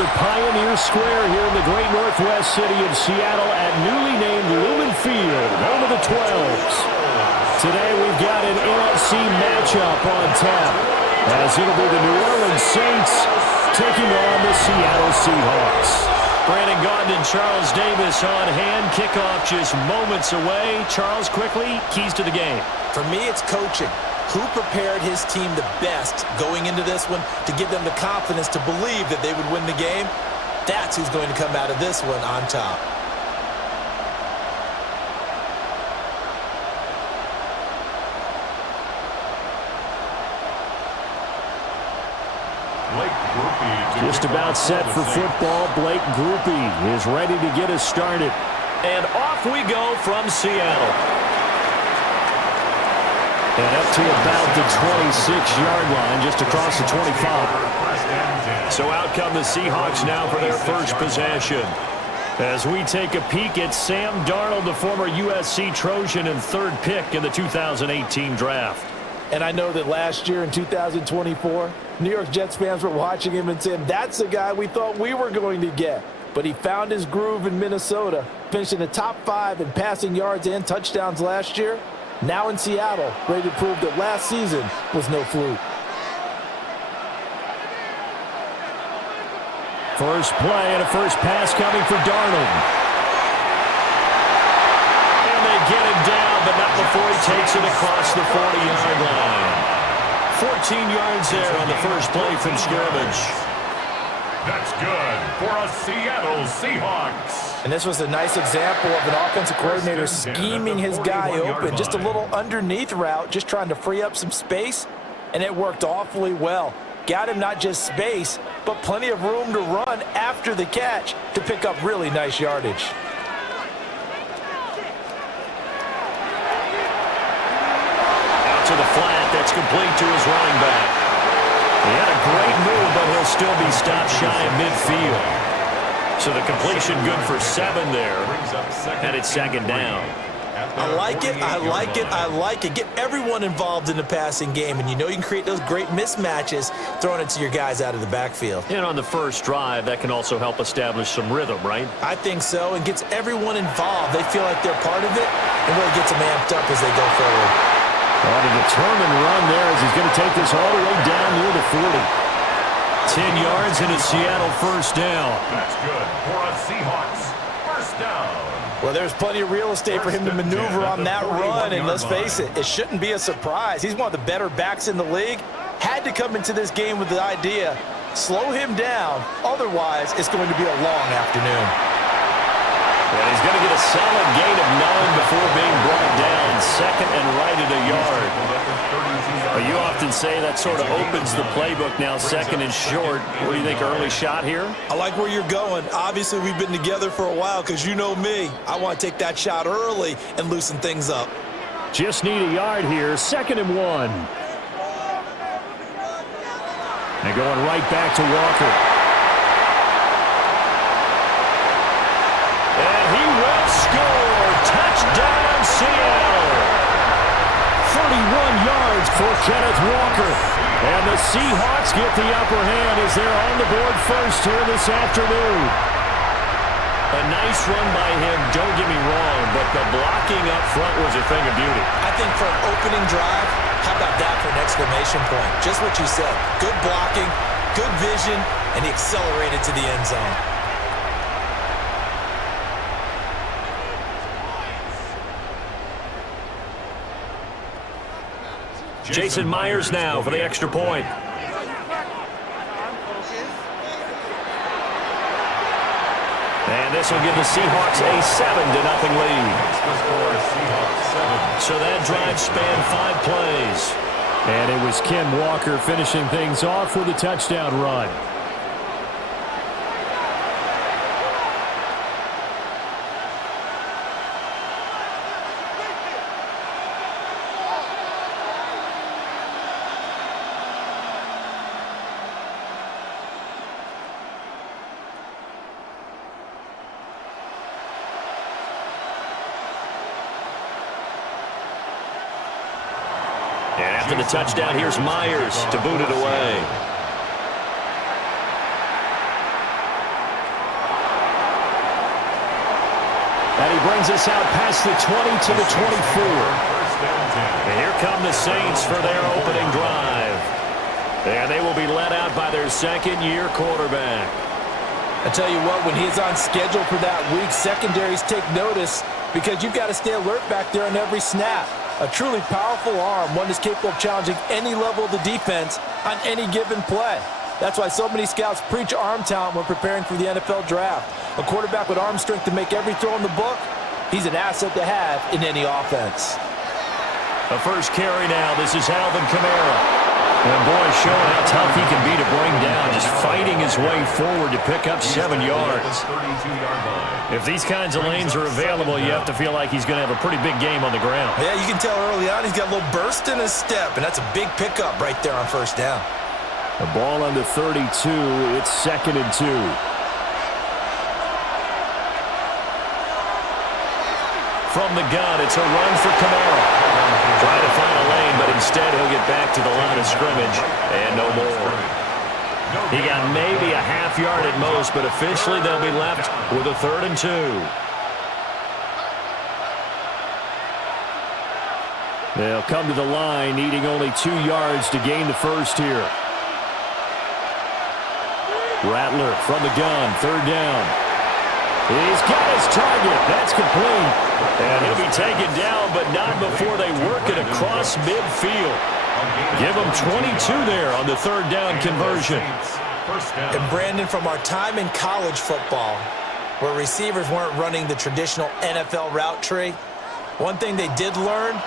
the Pioneer Square here in the great northwest city of Seattle at newly named Lumen Field, home of the 12s. Today we've got an NFC matchup on tap, as it'll be the New Orleans Saints taking on the Seattle Seahawks. Brandon Gaudin and Charles Davis on hand. Kickoff just moments away. Charles, quickly, keys to the game. For me, it's coaching. Who prepared his team the best going into this one to give them the confidence to believe that they would win the game? That's who's going to come out of this one on top. Just about set for football. Blake Groupie is ready to get us started. And off we go from Seattle. And up to about the 26-yard line, just across the 25. So out come the Seahawks now for their first possession. As we take a peek at Sam Darnold, the former USC Trojan and third pick in the 2018 draft. And I know that last year in 2024, New York Jets fans were watching him and saying, that's the guy we thought we were going to get. But he found his groove in Minnesota, finishing the top 5 in passing yards and touchdowns last year. Now in Seattle, ready to prove that last season was no fluke. First play and a first pass coming for Darnold. And they get him down, but not before he takes it across the 40-yard line. 14 yards there on the first play from scrimmage. That's good for a Seattle Seahawks. And this was a nice example of an offensive coordinator scheming his guy open. Just a little underneath route, just trying to free up some space, and it worked awfully well. Got him not just space, but plenty of room to run after the catch to pick up really nice yardage. Out to the flat, that's complete to his running back. He had a great move, but he'll still be stopped shy of midfield. So the completion good for 7 there. And it's second down. I like it, I like it, I like it. Get everyone involved in the passing game, and you know you can create those great mismatches throwing it to your guys out of the backfield. And on the first drive, that can also help establish some rhythm, right? I think so, and gets everyone involved. They feel like they're part of it, and really gets them amped up as they go forward. On a determined run there as he's going to take this all the way down near the 40. 10 yards and a Seattle first down. That's good for a Seahawks first down. Well, there's plenty of real estate for him to maneuver on that run, and let's face it, it shouldn't be a surprise. He's one of the better backs in the league. Had to come into this game with the idea, slow him down, otherwise it's going to be a long afternoon. And he's going to get a solid gain of 9 before being brought down. Second and right at a yard. Well, you often say that sort of opens the playbook now, second and short. What do you think, early shot here? I like where you're going. Obviously, we've been together for a while because you know me. I want to take that shot early and loosen things up. Just need a yard here, second and 1. And going right back to Walker. And he will score. Touchdown, Seattle. 31 yards for Kenneth Walker. And the Seahawks get the upper hand as they're on the board first here this afternoon. A nice run by him, don't get me wrong, but the blocking up front was a thing of beauty. I think for an opening drive, how about that for an exclamation point? Just what you said. Good blocking, good vision, and he accelerated to the end zone. Jason Myers now for the extra point. And this will give the Seahawks a 7-0 lead. So that drive spanned 5 plays. And it was Ken Walker finishing things off with a touchdown run. And after the touchdown, here's Myers to boot it away. And he brings us out past the 20 to the 24. And here come the Saints for their opening drive. And they will be led out by their second-year quarterback. I tell you what, when he's on schedule for that week, secondaries take notice because you've got to stay alert back there on every snap. A truly powerful arm, one that's capable of challenging any level of the defense on any given play. That's why so many scouts preach arm talent when preparing for the NFL draft. A quarterback with arm strength to make every throw in the book, he's an asset to have in any offense. A first carry now. This is Alvin Kamara. And boy, showing how tough he can be to bring down, just fighting his way forward to pick up 7 yards. If these kinds of lanes are available, you have to feel like he's going to have a pretty big game on the ground. Yeah, you can tell early on he's got a little burst in his step, and that's a big pickup right there on first down. The ball under 32. It's 2nd and 2. From the gun, it's a run for Kamara. Trying to find a lane, but instead he'll get back to the line of scrimmage and no more. He got maybe a half yard at most, but officially they'll be left with a 3rd and 2. They'll come to the line, needing only 2 yards to gain the first here. Rattler from the gun, 3rd down. He's got his target. That's complete. And he'll be taken down, but not before they work it across midfield. Give him 22 there on the 3rd down conversion. And Brandon, from our time in college football, where receivers weren't running the traditional NFL route tree, one thing they did learn,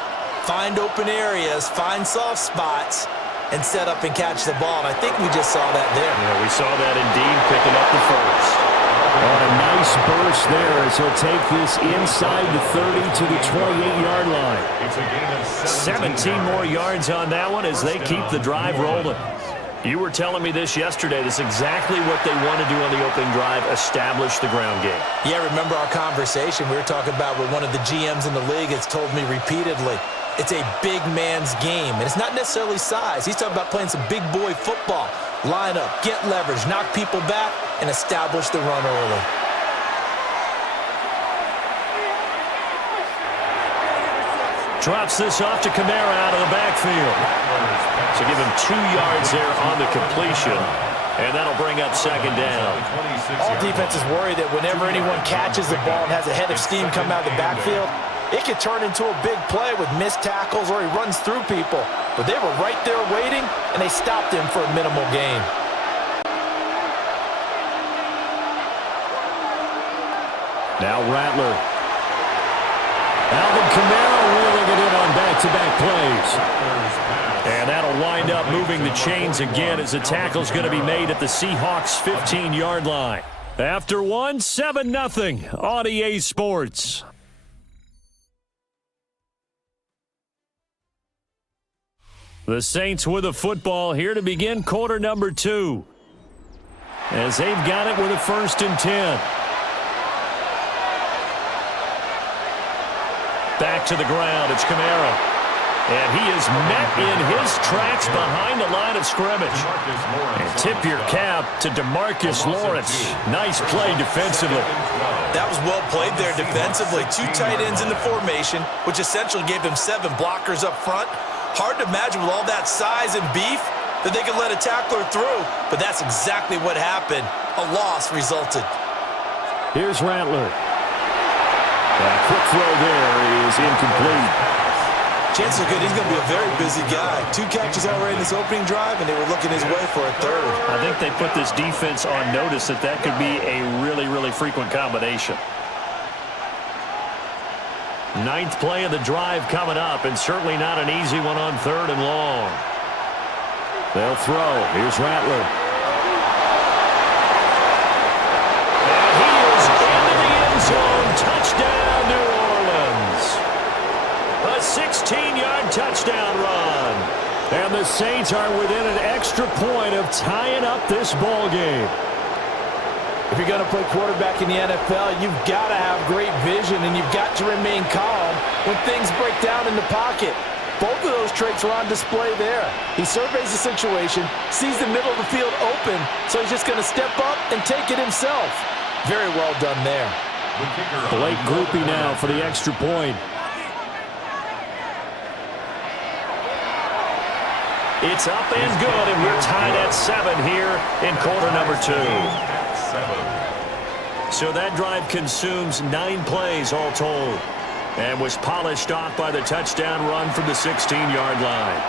find open areas, find soft spots, and set up and catch the ball. And I think we just saw that there. Yeah, we saw that indeed, picking up the first. On a nice burst there as he'll take this inside the 30 to the 28-yard line. 17 more yards on that one as they keep the drive rolling. You were telling me this yesterday. This is exactly what they want to do on the opening drive, establish the ground game. Yeah, remember our conversation we were talking about with one of the GMs in the league has told me repeatedly, it's a big man's game. And it's not necessarily size. He's talking about playing some big boy football. Line up, get leverage, knock people back, and establish the run early. Drops this off to Kamara out of the backfield. So give him 2 yards there on the completion, and that'll bring up 2nd down. All defenses worry that whenever anyone catches the ball and has a head of steam come out of the backfield, it could turn into a big play with missed tackles or he runs through people. But they were right there waiting, and they stopped him for a minimal gain. Now Rattler. Alvin Kamara reeling it in on back-to-back plays. And that'll wind up moving the chains again as the tackle's going to be made at the Seahawks' 15-yard line. After one, 7-0 on EA Sports. The Saints with the football here to begin quarter number 2. As they've got it with a 1st and 10. Back to the ground, it's Kamara. And he is met in his tracks behind the line of scrimmage. And tip your cap to DeMarcus Lawrence. Nice play defensively. That was well played there defensively. 2 tight ends in the formation, which essentially gave him 7 blockers up front. Hard to imagine with all that size and beef that they could let a tackler through, but that's exactly what happened. A loss resulted. Here's Rattler. That quick throw there is incomplete. Chances are good he's going to be a very busy guy. 2 catches already in this opening drive, and they were looking his way for a 3rd. I think they put this defense on notice that that could be a really, really frequent combination. 9th play of the drive coming up, and certainly not an easy one on 3rd and long. They'll throw. Here's Rattler. And he is into the end zone. Touchdown, New Orleans. A 16-yard touchdown run. And the Saints are within an extra point of tying up this ball game. If you're going to play quarterback in the NFL, you've got to have great vision, and you've got to remain calm when things break down in the pocket. Both of those traits are on display there. He surveys the situation, sees the middle of the field open, so he's just going to step up and take it himself. Very well done there. The kicker. Blake Groupie now for the extra point. It's up and good, and we're tied at 7 here in quarter number 2. So that drive consumes 9 plays all told and was polished off by the touchdown run from the 16-yard line.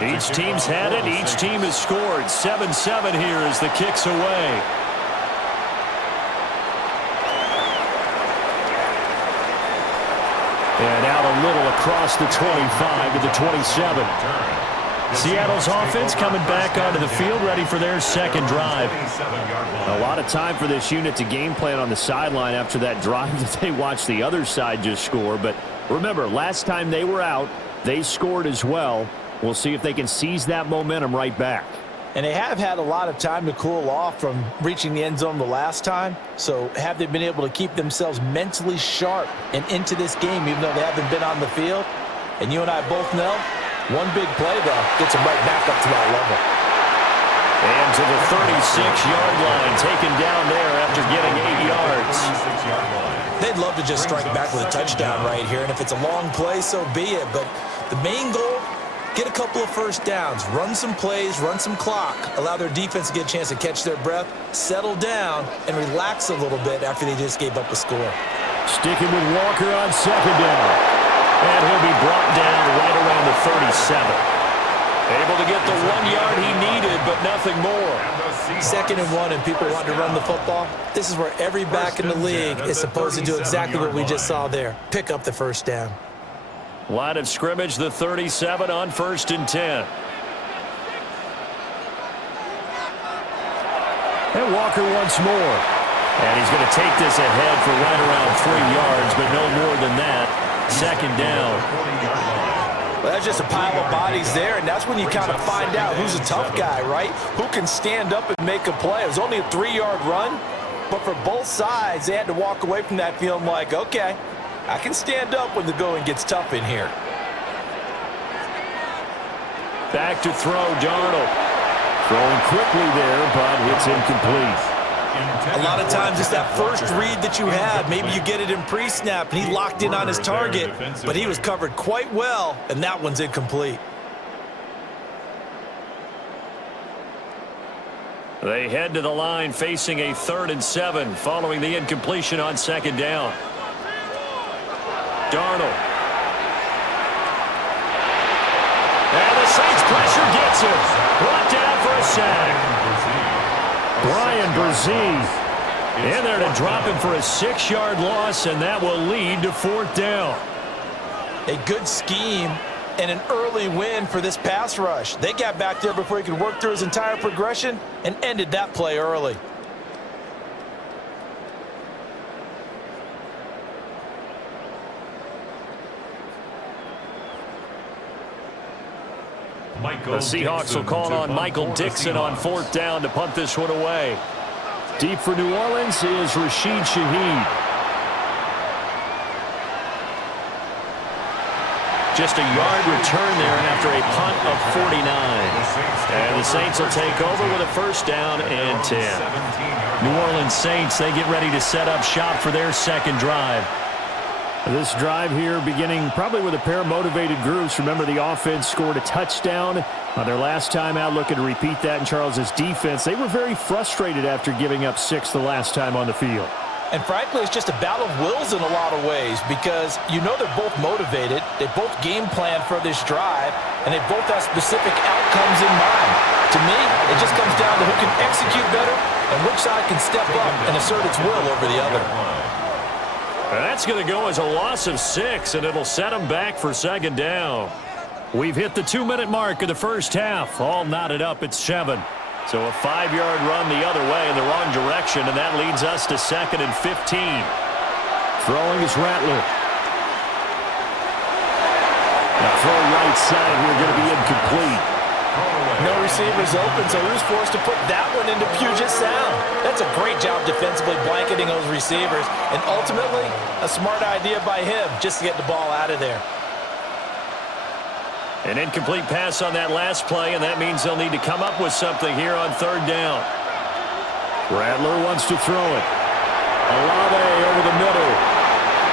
Each team's had it. Each team has scored. 7-7 here as the kick's away. And out a little across the 25 to the 27. Seattle's offense coming back onto the field, ready for their second drive. A lot of time for this unit to game plan on the sideline after that drive that they watched the other side just score. But remember, last time they were out, they scored as well. We'll see if they can seize that momentum right back. And they have had a lot of time to cool off from reaching the end zone the last time. So have they been able to keep themselves mentally sharp and into this game, even though they haven't been on the field? And you and I both know, one big play, though, gets them right back up to that level. And to the 36-yard line, taken down there after getting 8 yards. They'd love to just strike back with a touchdown right here. And if it's a long play, so be it. But the main goal, get a couple of first downs, run some plays, run some clock, allow their defense to get a chance to catch their breath, settle down, and relax a little bit after they just gave up a score. Sticking with Walker on second down. And he'll be brought down right around the 37. Able to get the 1 yard he needed, but nothing more. 2nd and 1, and people want to run the football. This is where every back in the league is supposed to do exactly what we just saw there. Pick up the first down. Line of scrimmage, the 37 on 1st and 10. And Walker once more. And he's going to take this ahead for right around 3 yards, but no more than that. 2nd down. Well, that's just a pile of bodies there, and that's when you kind of find out who's a tough guy, right? Who can stand up and make a play. It was only a 3-yard run, but for both sides, they had to walk away from that feeling like, okay, I can stand up when the going gets tough in here. Back to throw, Darnold. Throwing quickly there, but it's incomplete. A lot of times it's that first read that you have. Maybe you get it in pre-snap, and he locked in on his target, but he was covered quite well, and that one's incomplete. They head to the line facing a 3rd and 7 following the incompletion on 2nd down. Darnold. And the Saints pressure gets him. Brought down for a sack. Brian Brzee in there to drop him for a 6-yard loss, and that will lead to 4th down. A good scheme and an early win for this pass rush. They got back there before he could work through his entire progression and ended that play early. The Seahawks will call on Michael Dixon on 4th down to punt this one away. Deep for New Orleans is Rashid Shaheed. Just a yard return there after a punt of 49. And the Saints will take over with a 1st down and 10. New Orleans Saints, they get ready to set up shop for their second drive. This drive here beginning probably with a pair of motivated groups. Remember, the offense scored a touchdown on their last time out, looking to repeat that in Charles's defense. They were very frustrated after giving up 6 the last time on the field. And frankly, it's just a battle of wills in a lot of ways because you know they're both motivated, they both game plan for this drive, and they both have specific outcomes in mind. To me, it just comes down to who can execute better and which side can step up and assert its will over the other. That's going to go as a loss of 6, and it'll set them back for 2nd down. We've hit the 2-minute mark of the first half, all knotted up at 7. So a 5-yard run the other way in the wrong direction, and that leads us to 2nd and 15. Throwing is Rattler. The throw right side here going to be incomplete. No receivers open, so he was forced to put that one into Puget Sound. That's a great job defensively blanketing those receivers, and ultimately, a smart idea by him just to get the ball out of there. An incomplete pass on that last play, and that means they'll need to come up with something here on third down. Rattler wants to throw it. Olave over the middle.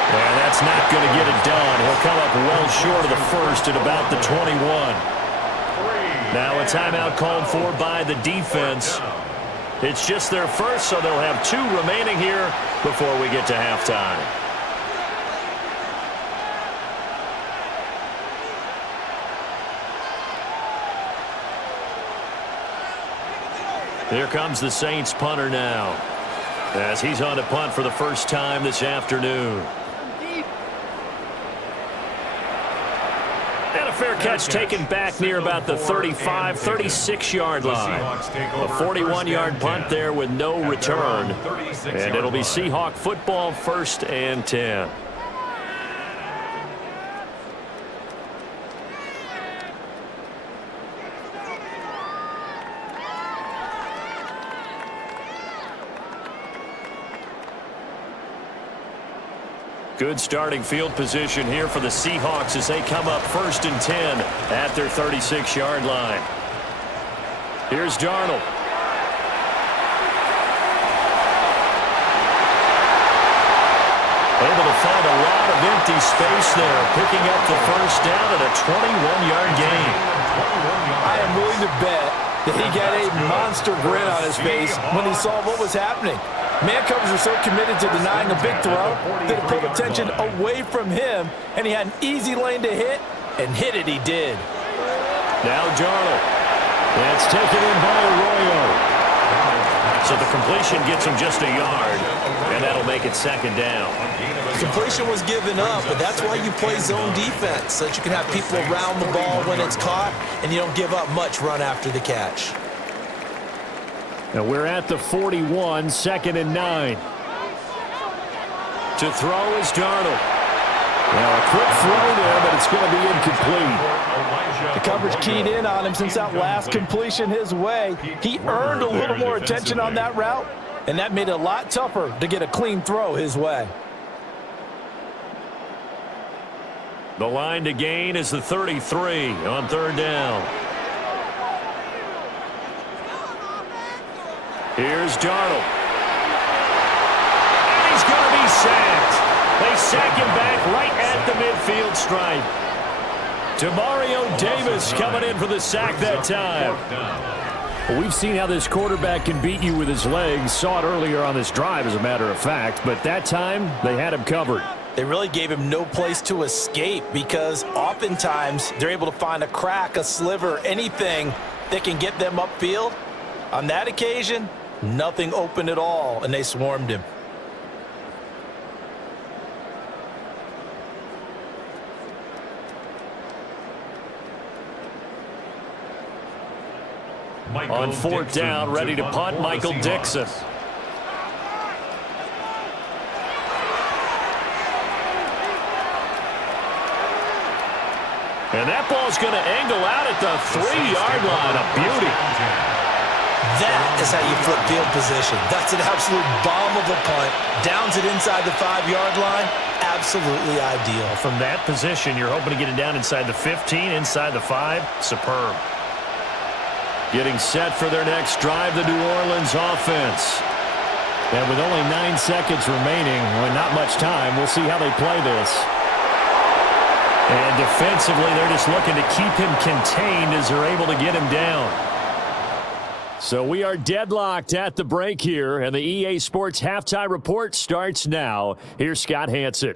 And that's not going to get it done. He'll come up well short of the first at about the 21. Now a timeout called for by the defense. It's just their first, so they'll have 2 remaining here before we get to halftime. Here comes the Saints punter now, as he's on to punt for the first time this afternoon. And a fair catch taken back near about the 35, 36-yard line. A 41-yard punt there with no return. And it'll be Seahawk football, 1st and 10. Good starting field position here for the Seahawks as they come up 1st and 10 at their 36-yard line. Here's Darnold. Able to find a lot of empty space there, picking up the first down at a 21-yard gain. I am willing to bet that he got a monster grin on his face when he saw what was happening. Man covers are so committed to denying a big throw that it pulled attention away from him, and he had an easy lane to hit, and hit it he did. Now Darnold. That's taken in by Arroyo. So the completion gets him just a yard, and that'll make it 2nd down. Completion was given up, but that's why you play zone defense, so that you can have people around the ball when it's caught, and you don't give up much run after the catch. Now we're at the 41, 2nd and 9. To throw is Darnold. Now a quick throw there, but it's going to be incomplete. The coverage keyed in on him since that last completion his way. He earned a little more attention on that route, and that made it a lot tougher to get a clean throw his way. The line to gain is the 33 on 3rd down. Here's Darnold. And he's going to be sacked. They sack him back right at the midfield stripe. Demario Davis coming in for the sack that time. Well, we've seen how this quarterback can beat you with his legs. Saw it earlier on this drive, as a matter of fact. But that time, they had him covered. They really gave him no place to escape because oftentimes they're able to find a crack, a sliver, anything that can get them upfield. On that occasion, nothing open at all, and they swarmed him. On 4th down, ready to punt, Michael Dixon. And that ball's going to angle out at the 3-yard line. A beauty. That is how you flip field position. That's an absolute bomb of a punt. Downs it inside the 5-yard line. Absolutely ideal. From that position, you're hoping to get it down inside the 15, inside the 5. Superb. Getting set for their next drive, the New Orleans offense. And with only 9 seconds remaining, well, not much time, we'll see how they play this. And defensively, they're just looking to keep him contained as they're able to get him down. So we are deadlocked at the break here, and the EA Sports Halftime Report starts now. Here's Scott Hansen.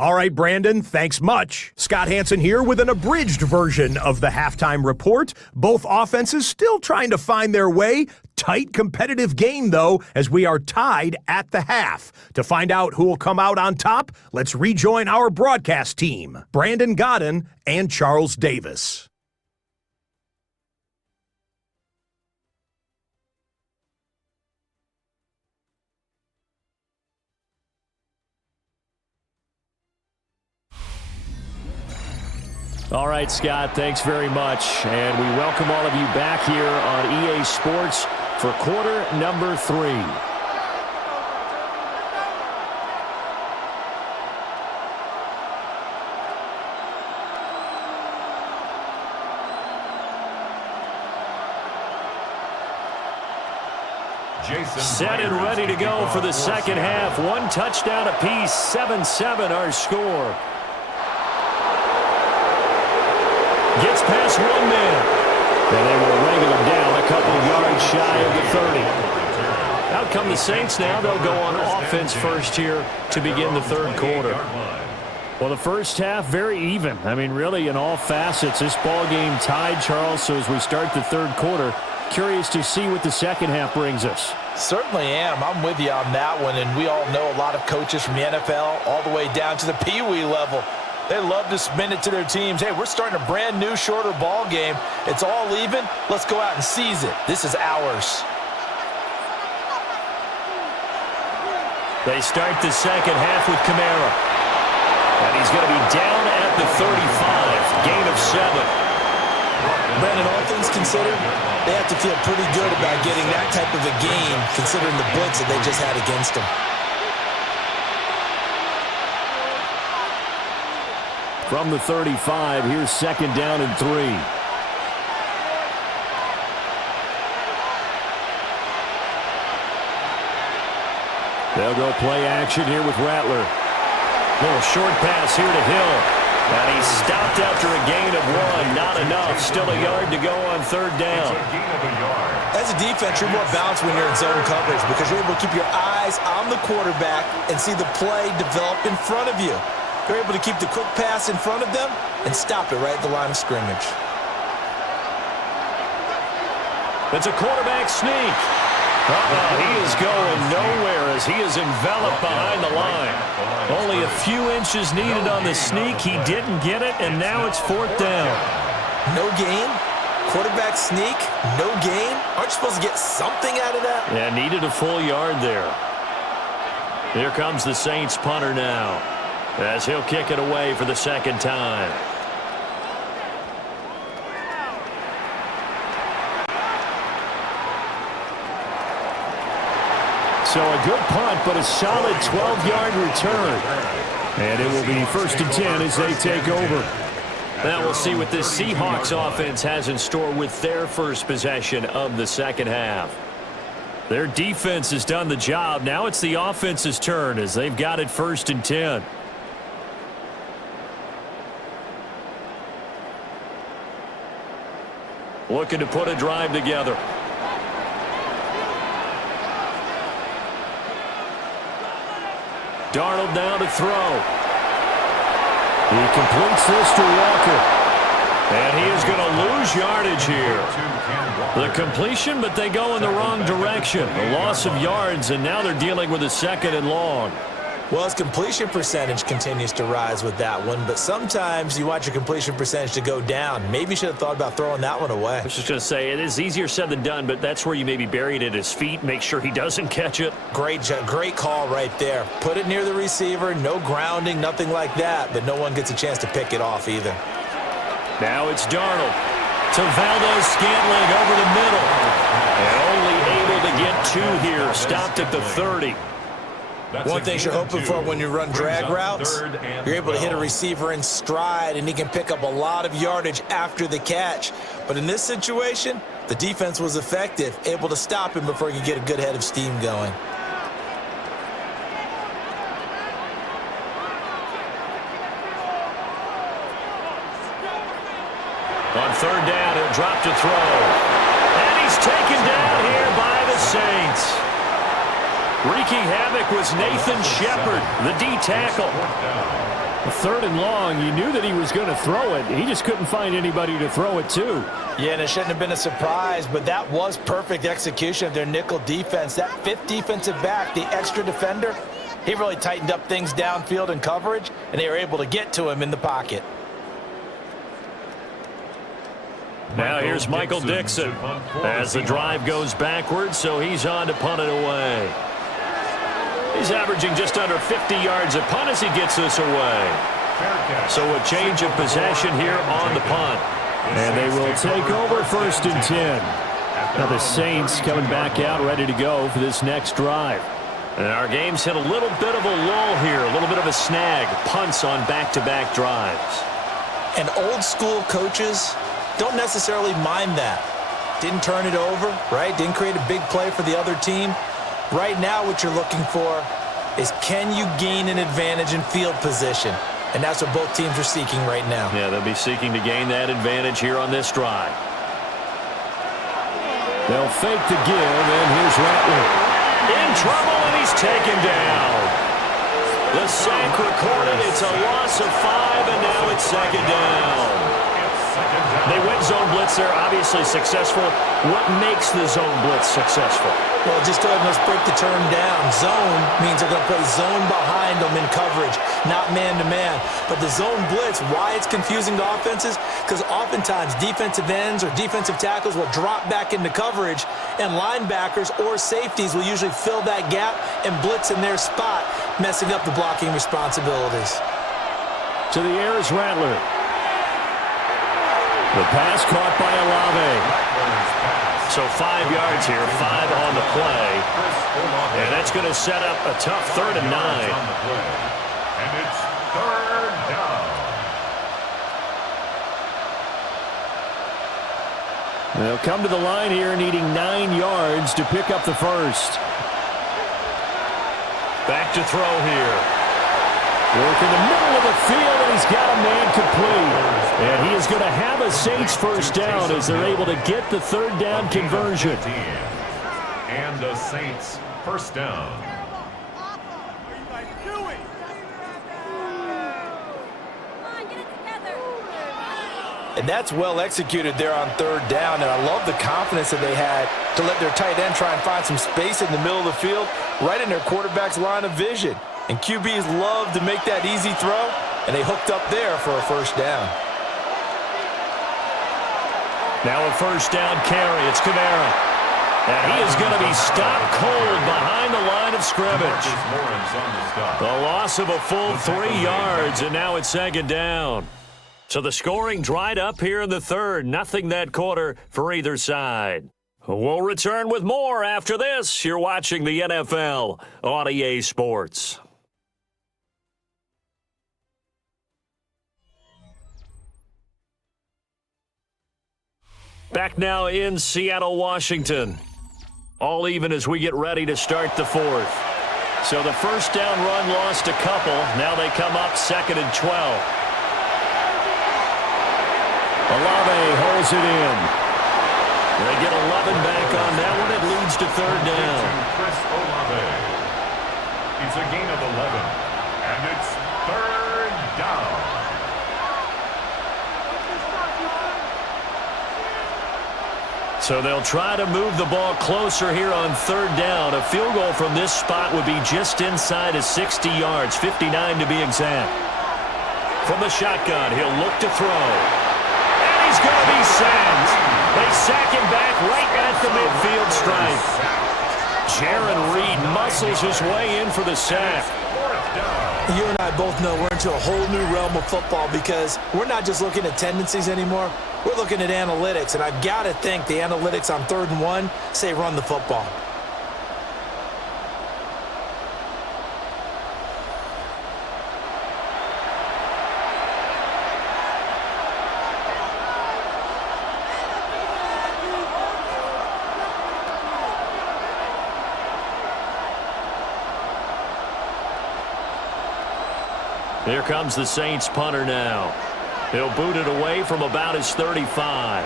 All right, Brandon, thanks much. Scott Hansen here with an abridged version of the halftime report. Both offenses still trying to find their way. Tight competitive game, though, as we are tied at the half. To find out who will come out on top, let's rejoin our broadcast team, Brandon Godden and Charles Davis. All right, Scott, thanks very much. And we welcome all of you back here on EA Sports for quarter number 3. Set and ready to go for the second half. One touchdown apiece, 7-7 our score. Gets past one man. And they will wrangle him down a couple of yards shy of the 30. Out come the Saints now. They'll go on offense first here to begin the third quarter. Well, the first half, very even. I mean, really, in all facets, this ball game tied, Charles. So as we start the third quarter, curious to see what the second half brings us. Certainly am. I'm with you on that one. And we all know a lot of coaches from the NFL all the way down to the Pee Wee level. They love to spin it to their teams. Hey, we're starting a brand new, shorter ball game. It's all even. Let's go out and seize it. This is ours. They start the second half with Kamara. And he's going to be down at the 35. Gain of 7. Brandon, all things considered, they have to feel pretty good about getting that type of a gain, considering the blitz that they just had against them. From the 35, here's second down and 3. They'll go play action here with Rattler. Little short pass here to Hill. And he stopped after a gain of 1. Not enough. Still a yard to go on third down. As a defense, you're more balanced when you're in zone coverage because you're able to keep your eyes on the quarterback and see the play develop in front of you. You're able to keep the quick pass in front of them and stop it right at the line of scrimmage. It's a quarterback sneak. He is going nowhere as he is enveloped behind the line. Only a few inches needed on the sneak. He didn't get it, and now it's fourth down. No gain? Quarterback sneak? No gain? Aren't you supposed to get something out of that? Yeah, needed a full yard there. Here comes the Saints punter now, as he'll kick it away for the second time. So a good punt, but a solid 12-yard return. And it will be first and 10 as they take over. Now we'll see what this Seahawks offense has in store with their first possession of the second half. Their defense has done the job. Now it's the offense's turn as they've got it first and 10. Looking to put a drive together. Darnold now to throw. He completes this to Walker. And he is going to lose yardage here. The completion, but they go in the wrong direction. A loss of yards, and now they're dealing with a second and long. Well, his completion percentage continues to rise with that one, but sometimes you want your completion percentage to go down. Maybe you should have thought about throwing that one away. I was just going to say, it is easier said than done, but that's where you maybe bury it at his feet, make sure he doesn't catch it. Great call right there. Put it near the receiver, no grounding, nothing like that, but no one gets a chance to pick it off either. Now it's Darnold to Valdez-Scantling over the middle. And only able to get 2 here, stopped at the 30. One thing you're hoping for when you run drag routes, you're able to hit a receiver in stride, and he can pick up a lot of yardage after the catch. But in this situation, the defense was effective, able to stop him before he could get a good head of steam going. On third down, he'll drop to throw. And he's taken down here by the Saints. Wreaking havoc was Nathan Shepard, the D-tackle. Third and long, you knew that he was going to throw it. He just couldn't find anybody to throw it to. Yeah, and it shouldn't have been a surprise, but that was perfect execution of their nickel defense. That 5th defensive back, the extra defender, he really tightened up things downfield in coverage, and they were able to get to him in the pocket. Now here's Michael Dixon as the drive goes backwards, so he's on to punt it away. He's averaging just under 50 yards a punt as he gets this away. So a change of possession here on the punt. And they will take over 1st and 10. Now the Saints coming back out ready to go for this next drive. And our game's hit a little bit of a lull here, a little bit of a snag. Punts on back-to-back drives. And old school coaches don't necessarily mind that. Didn't turn it over, right? Didn't create a big play for the other team. Right now what you're looking for is, can you gain an advantage in field position? And that's what both teams are seeking right now. Yeah, they'll be seeking to gain that advantage here on this drive. They'll fake the give, and here's Rattler. In trouble, and he's taken down. The sack recorded. It's a loss of 5, and now it's 2nd down. They went zone blitz there, obviously successful. What makes the zone blitz successful? Well, just go ahead and let's break the term down. Zone means they're going to play zone behind them in coverage, not man-to-man. But the zone blitz, why it's confusing to offenses? Because oftentimes defensive ends or defensive tackles will drop back into coverage, and linebackers or safeties will usually fill that gap and blitz in their spot, messing up the blocking responsibilities. To the air is Rattler. The pass caught by Olave. So 5 yards here, 5 on the play. And that's going to set up a tough 3rd and 9. And it's 3rd down. They'll come to the line here needing 9 yards to pick up the first. Back to throw here. Work in the middle of the field, and he's got a man complete. And he is going to have a Saints first down as they're able to get the 3rd down conversion. And the Saints first down. And that's well executed there on 3rd down, and I love the confidence that they had to let their tight end try and find some space in the middle of the field, right in their quarterback's line of vision. And QBs love to make that easy throw, and they hooked up there for a first down. Now a first down carry. It's Kamara. And he is going to be stopped cold behind the line of scrimmage. The loss of a full 3 yards, and now it's 2nd down. So the scoring dried up here in the 3rd. Nothing that quarter for either side. We'll return with more after this. You're watching the NFL on EA Sports. Back now in Seattle, Washington. All even as we get ready to start the 4th. So the first down run lost a couple. Now they come up 2nd and 12. Olave holds it in. They get 11 back on that one. It leads to 3rd down. Chris Olave. It's a gain of 11. And it's 3rd down. So they'll try to move the ball closer here on 3rd down. A field goal from this spot would be just inside of 60 yards, 59 to be exact. From the shotgun, he'll look to throw. And he's going to be sacked. They sack him back right at the midfield stripe. Jaron Reed muscles his way in for the sack. You and I both know we're into a whole new realm of football because we're not just looking at tendencies anymore. We're looking at analytics, and I've got to think the analytics on 3rd and 1 say run the football. Here comes the Saints punter now. He'll boot it away from about his 35.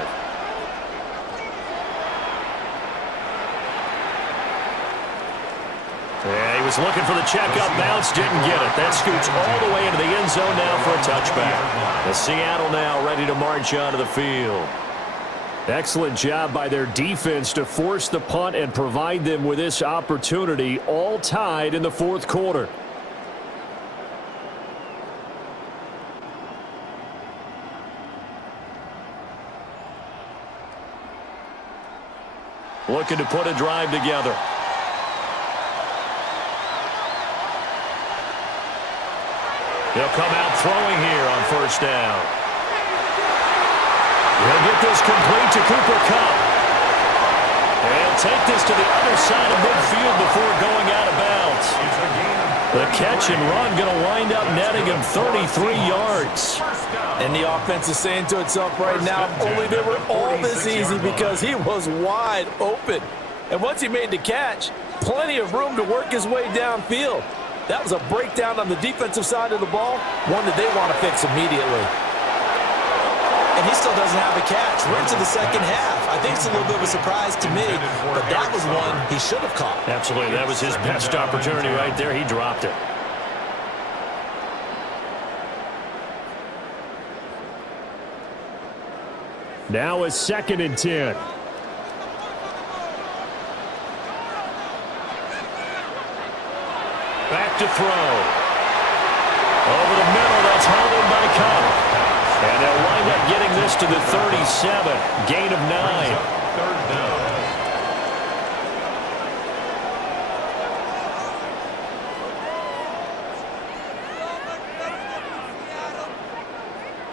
Yeah, he was looking for the checkup bounce, didn't get it. That scoots all the way into the end zone now for a touchback. The Seattle now ready to march onto the field. Excellent job by their defense to force the punt and provide them with this opportunity, all tied in the 4th quarter. Looking to put a drive together. He'll come out throwing here on first down. He'll get this complete to Cooper Kupp. And he'll take this to the other side of midfield before going out of bounds. The catch and run going to wind up netting him 33 yards. And the offense is saying to itself right now, only they were all this easy because he was wide open. And once he made the catch, plenty of room to work his way downfield. That was a breakdown on the defensive side of the ball, one that they want to fix immediately. And he still doesn't have a catch. We're into the second half. I think it's a little bit of a surprise to me, but that was one he should have caught. Absolutely. That was his best opportunity right there. He dropped it. Now a 2nd and 10. Back to throw. Over the middle, that's held in by Kupp. And they'll wind up getting this to the 37. Gain of 9. Third down.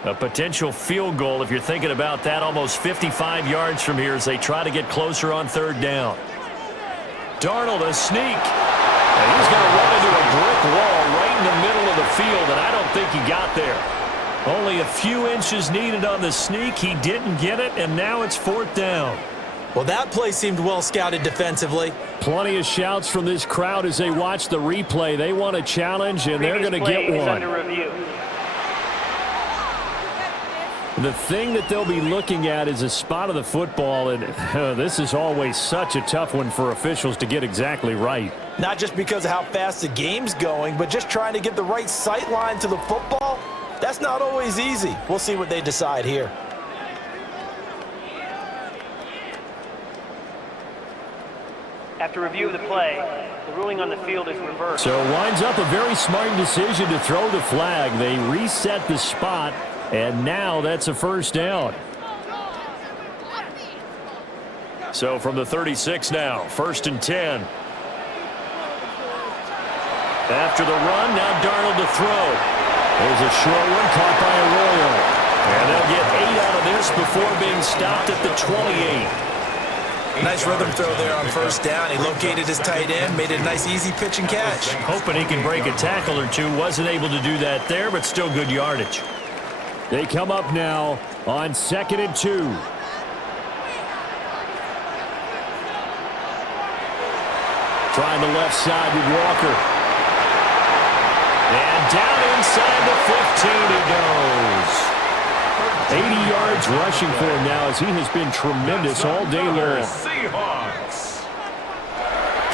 A potential field goal, if you're thinking about that, almost 55 yards from here as they try to get closer on 3rd down. Darnold, a sneak. And he's going to run into a brick wall right in the middle of the field, and I don't think he got there. Only a few inches needed on the sneak. He didn't get it, and now it's 4th down. Well, that play seemed well scouted defensively. Plenty of shouts from this crowd as they watch the replay. They want a challenge, and they're going to get one. The thing that they'll be looking at is a spot of the football, and this is always such a tough one for officials to get exactly right. Not just because of how fast the game's going, but just trying to get the right sight line to the football. That's not always easy. We'll see what they decide here. After review of the play, the ruling on the field is reversed. So it winds up a very smart decision to throw the flag. They reset the spot, and now that's a 1st down. So from the 36 now, 1st and 10. After the run, now Darnold to throw. There's a short one caught by Arroyo. And they'll get 8 out of this before being stopped at the 28. Nice rhythm throw there on 1st down. He located his tight end, made it a nice easy pitch and catch. Hoping he can break a tackle or two. Wasn't able to do that there, but still good yardage. They come up now on 2nd and 2. Trying the left side with Walker. And down inside the 15 he goes. 80 yards rushing for him now as he has been tremendous all day long. Seahawks.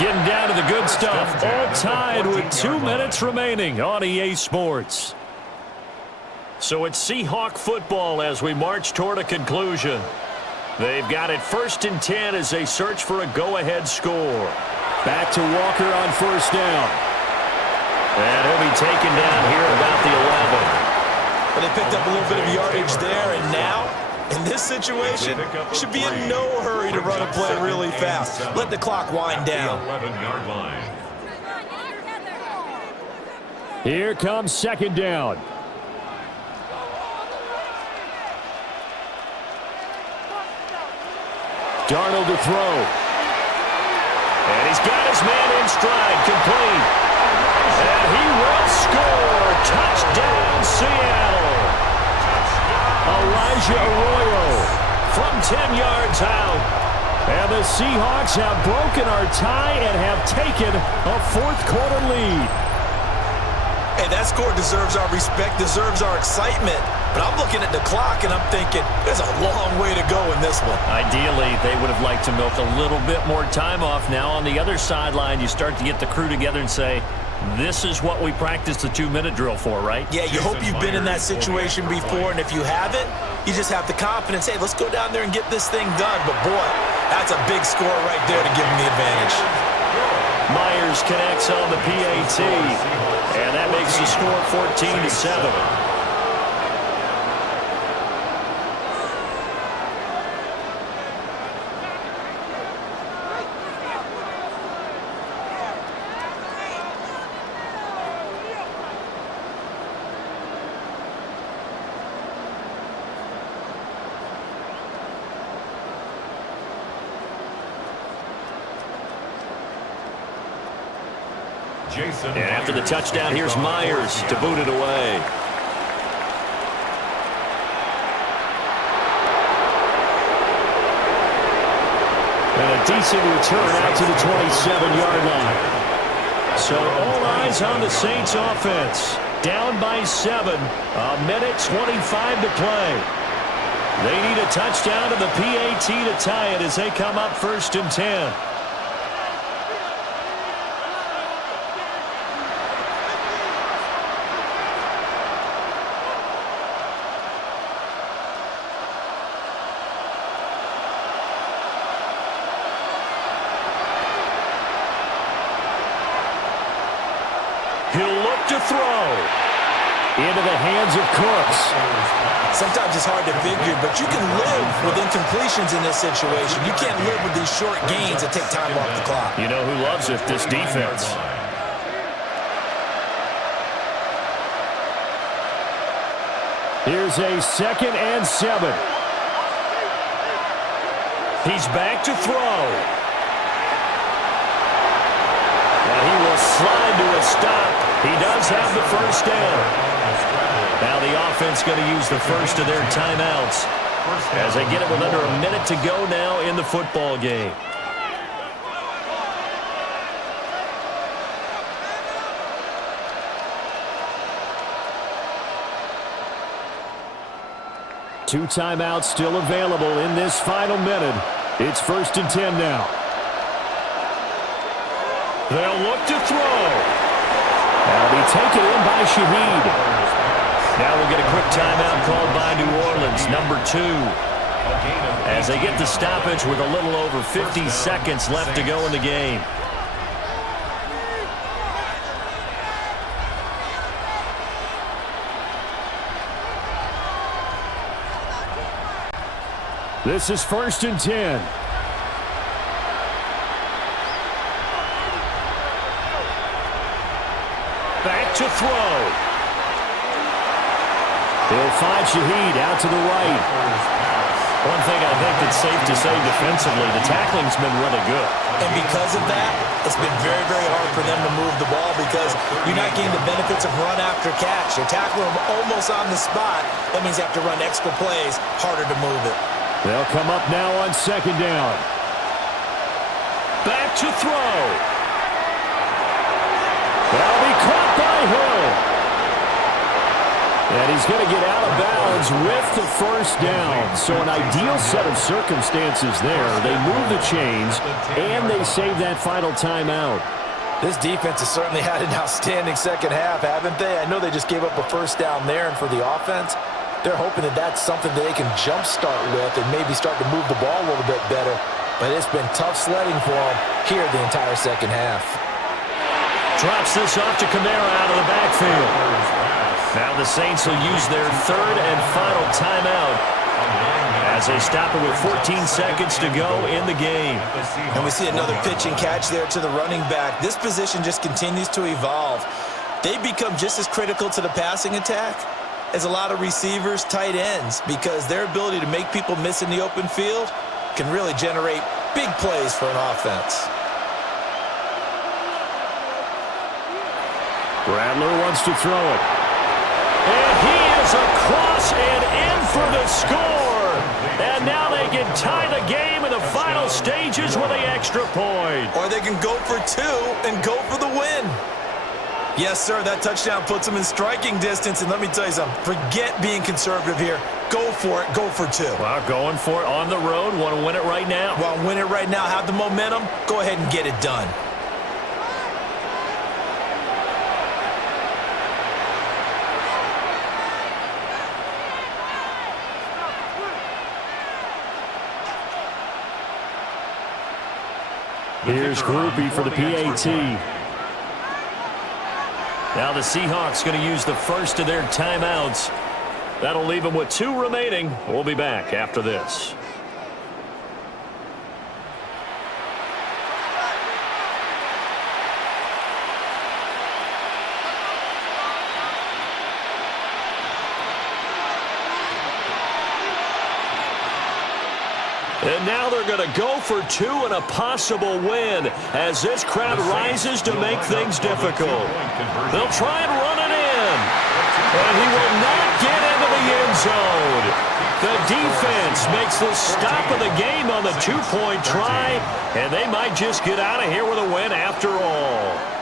Getting down to the good stuff. All tied with 2 minutes remaining on EA Sports. So it's Seahawk football as we march toward a conclusion. They've got it 1st and 10 as they search for a go-ahead score. Back to Walker on 1st down. And he'll be taken down here about the 11. But they picked up a little bit of yardage there, and now, in this situation, should be in no hurry to run a play really fast. Let the clock wind down. 11-yard line. Here comes 2nd down. Darnold to throw. And he's got his man in stride, complete. And he will score. Touchdown, Seattle. Elijah Arroyo from 10 yards out. And the Seahawks have broken our tie and have taken a 4th quarter lead. Hey, that score deserves our respect, deserves our excitement. But I'm looking at the clock and I'm thinking, there's a long way to go in this one. Ideally, they would have liked to milk a little bit more time off. Now on the other sideline, you start to get the crew together and say, this is what we practiced the 2-minute drill for, right? Yeah, you hope you've been in that situation before, and if you haven't, you just have the confidence, hey, let's go down there and get this thing done. But boy, that's a big score right there to give them the advantage. Myers connects on the PAT, and that makes the score 14-7. Jason. And after the touchdown, here's Myers to boot it away. And a decent return out to the 27-yard line. So all eyes on the Saints offense. Down by 7. A minute 25 to play. They need a touchdown to the PAT to tie it as they come up 1st and 10. He'll look to throw. Into the hands of Cooks. Sometimes it's hard to figure, but you can live with incompletions in this situation. You can't live with these short gains that take time off the clock. You know who loves it? This defense. Here's a 2nd and 7. He's back to throw. And he will slide to a stop. He does have the first down. Now the offense going to use the first of their timeouts as they get it with under a minute to go now in the football game. Two timeouts still available in this final minute. It's 1st and 10 now. They'll look to throw. That'll be taken in by Shaheed. Now we'll get a quick timeout called by New Orleans, number 2. As they get the stoppage with a little over 50 seconds left to go in the game. This is 1st and 10. Back to throw. He'll find Shaheed out to the right. One thing I think that's safe to say defensively, the tackling's been really good. And because of that, it's been very, very hard for them to move the ball because you're not getting the benefits of run after catch. You're tackling them almost on the spot. That means you have to run extra plays, harder to move it. They'll come up now on 2nd down. Back to throw. That'll be caught by Hill. And he's going to get out of bounds with the first down. So an ideal set of circumstances there. They move the chains, and they save that final timeout. This defense has certainly had an outstanding second half, haven't they? I know they just gave up a first down there, and for the offense, they're hoping that that's something that they can jumpstart with and maybe start to move the ball a little bit better. But it's been tough sledding for them here the entire second half. Drops this off to Kamara out of the backfield. Now the Saints will use their 3rd and final timeout as they stop it with 14 seconds to go in the game. And we see another pitch and catch there to the running back. This position just continues to evolve. They become just as critical to the passing attack as a lot of receivers, tight ends, because their ability to make people miss in the open field can really generate big plays for an offense. Rattler wants to throw it. And he is across and in for the score. And now they can tie the game in the final stages with the extra point. Or they can go for 2 and go for the win. Yes, sir, that touchdown puts them in striking distance. And let me tell you something, forget being conservative here. Go for it, go for 2. Well, going for it on the road. Want to win it right now. Want to win it right now, have the momentum, go ahead and get it done. Here's Groupie for the PAT. Now the Seahawks going to use the first of their timeouts. That'll leave them with 2 remaining. We'll be back after this. And now they're going to go for two and a possible win as this crowd rises to make things difficult. They'll try and run it in. And he will not get into the end zone. The defense makes the stop of the game on the two-point try, and they might just get out of here with a win after all.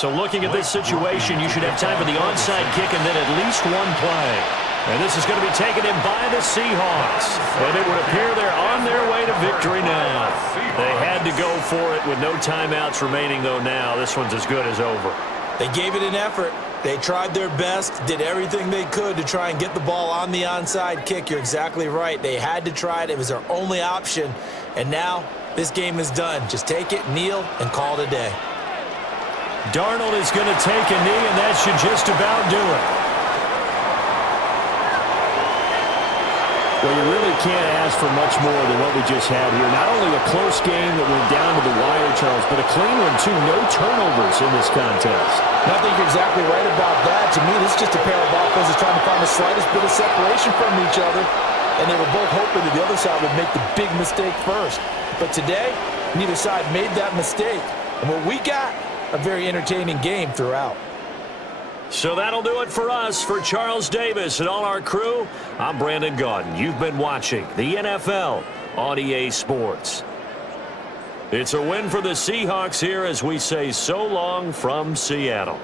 So looking at this situation, you should have time for the onside kick and then at least one play. And this is going to be taken in by the Seahawks. And it would appear they're on their way to victory now. They had to go for it with no timeouts remaining, though, now. This one's as good as over. They gave it an effort. They tried their best, did everything they could to try and get the ball on the onside kick. You're exactly right. They had to try it. It was their only option. And now this game is done. Just take it, kneel, and call it a day. Darnold is going to take a knee, and that should just about do it. Well, you really can't ask for much more than what we just had here. Not only a close game that went down to the wire, Charles, but a clean one, too. No turnovers in this contest. I think you're exactly right about that. To me, this is just a pair of offenses trying to find the slightest bit of separation from each other, and they were both hoping that the other side would make the big mistake first. But today, neither side made that mistake. And what we got, a very entertaining game throughout. So that'll do it for us. For Charles Davis and all our crew, I'm Brandon Gaudin. You've been watching the NFL on EA Sports. It's a win for the Seahawks here as we say so long from Seattle.